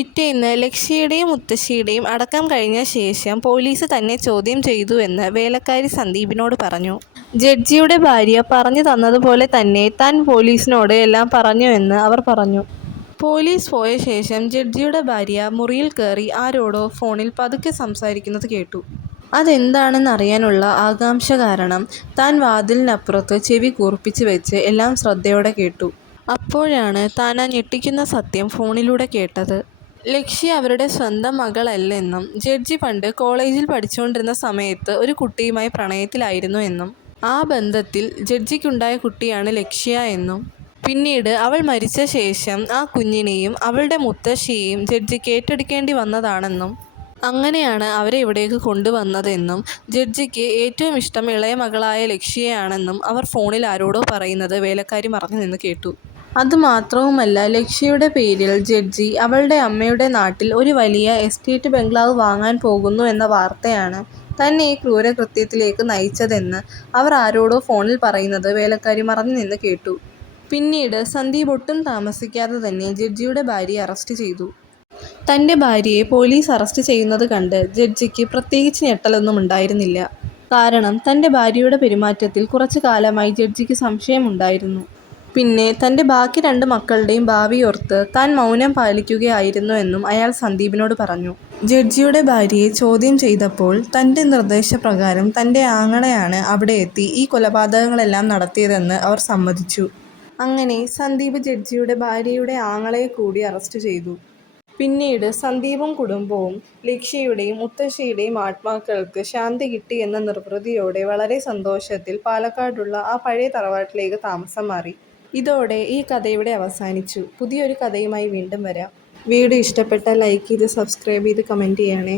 പിറ്റേന്ന് ലക്ഷ്യയുടെയും മുത്തശ്ശിയുടെയും അടക്കം കഴിഞ്ഞ ശേഷം പോലീസ് തന്നെ ചോദ്യം ചെയ്തുവെന്ന് വേലക്കാരി സന്ദീപിനോട് പറഞ്ഞു. ജഡ്ജിയുടെ ഭാര്യ പറഞ്ഞു തന്നതുപോലെ തന്നെ താൻ പോലീസിനോട് എല്ലാം പറഞ്ഞുവെന്ന് അവർ പറഞ്ഞു. പോലീസ് പോയ ശേഷം ജഡ്ജിയുടെ ഭാര്യ മുറിയിൽ കയറി ആരോടോ ഫോണിൽ പതുക്കെ സംസാരിക്കുന്നത് കേട്ടു. അതെന്താണെന്നറിയാനുള്ള ആകാംക്ഷ കാരണം താൻ വാതിലിനപ്പുറത്ത് ചെവി കൂർപ്പിച്ച് വെച്ച് എല്ലാം ശ്രദ്ധയോടെ കേട്ടു. അപ്പോഴാണ് താൻ ആ ഞെട്ടിക്കുന്ന സത്യം ഫോണിലൂടെ കേട്ടത്. ലക്ഷ്യ അവരുടെ സ്വന്തം മകളല്ലെന്നും ജഡ്ജി പണ്ട് കോളേജിൽ പഠിച്ചുകൊണ്ടിരുന്ന സമയത്ത് ഒരു കുട്ടിയുമായി പ്രണയത്തിലായിരുന്നു എന്നും ആ ബന്ധത്തിൽ ജഡ്ജിക്കുണ്ടായ കുട്ടിയാണ് ലക്ഷ്യ എന്നും പിന്നീട് അവൾ മരിച്ച ശേഷം ആ കുഞ്ഞിനെയും അവളുടെ മുത്തശ്ശിയെയും ജഡ്ജിക്ക് ഏറ്റെടുക്കേണ്ടി വന്നതാണെന്നും അങ്ങനെയാണ് അവരെ ഇവിടേക്ക് കൊണ്ടുവന്നതെന്നും ജഡ്ജിക്ക് ഏറ്റവും ഇഷ്ടം ഇളയ മകളായ ലക്ഷ്യയാണെന്നും അവർ ഫോണിൽ ആരോടോ പറയുന്നത് വേലക്കാരി മറഞ്ഞു നിന്ന് കേട്ടു. അതുമാത്രവുമല്ല, ലക്ഷ്യയുടെ പേരിൽ ജഡ്ജി അവളുടെ അമ്മയുടെ നാട്ടിൽ ഒരു വലിയ എസ്റ്റേറ്റ് ബംഗ്ലാവ് വാങ്ങാൻ പോകുന്നു എന്ന വാർത്തയാണ് തന്നെ ഈ ക്രൂരകൃത്യത്തിലേക്ക് നയിച്ചതെന്ന് അവർ ആരോടോ ഫോണിൽ പറയുന്നത് വേലക്കാരി മറഞ്ഞു നിന്ന് കേട്ടു. പിന്നീട് സന്ദീപ് ഒട്ടും താമസിക്കാതെ തന്നെ ജഡ്ജിയുടെ ഭാര്യയെ അറസ്റ്റ് ചെയ്തു. തൻ്റെ ഭാര്യയെ പോലീസ് അറസ്റ്റ് ചെയ്യുന്നത് കണ്ട് ജഡ്ജിക്ക് പ്രത്യേകിച്ച് ഞെട്ടലൊന്നും ഉണ്ടായിരുന്നില്ല. കാരണം തൻ്റെ ഭാര്യയുടെ പെരുമാറ്റത്തിൽ കുറച്ചു കാലമായി ജഡ്ജിക്ക് സംശയമുണ്ടായിരുന്നു. പിന്നെ തൻ്റെ ബാക്കി 2 മക്കളുടെയും ഭാവിയോർത്ത് താൻ മൗനം പാലിക്കുകയായിരുന്നു എന്നും അയാൾ സന്ദീപിനോട് പറഞ്ഞു. ജഡ്ജിയുടെ ഭാര്യയെ ചോദ്യം ചെയ്തപ്പോൾ തൻ്റെ നിർദ്ദേശപ്രകാരം തൻ്റെ ആങ്ങളയാണ് അവിടെ എത്തി ഈ കൊലപാതകങ്ങളെല്ലാം നടത്തിയതെന്ന് അവർ സമ്മതിച്ചു. അങ്ങനെ സന്ദീപ് ജഡ്ജിയുടെ ഭാര്യയുടെ ആങ്ങളയെ കൂടി അറസ്റ്റ് ചെയ്തു. പിന്നീട് സന്ദീപും കുടുംബവും ലക്ഷ്യയുടെയും മുത്തശ്ശിയുടെയും ആത്മാക്കൾക്ക് ശാന്തി കിട്ടി എന്ന നിർവൃതിയോടെ വളരെ സന്തോഷത്തിൽ പാലക്കാടുള്ള ആ പഴയ തറവാട്ടിലേക്ക് താമസം മാറി. ഇതോടെ ഈ കഥ ഇവിടെ അവസാനിച്ചു. പുതിയൊരു കഥയുമായി വീണ്ടും വരാം. വീഡിയോ ഇഷ്ടപ്പെട്ടാൽ ലൈക്ക് ചെയ്ത് സബ്സ്ക്രൈബ് ചെയ്ത് കമൻറ്റ് ചെയ്യണേ.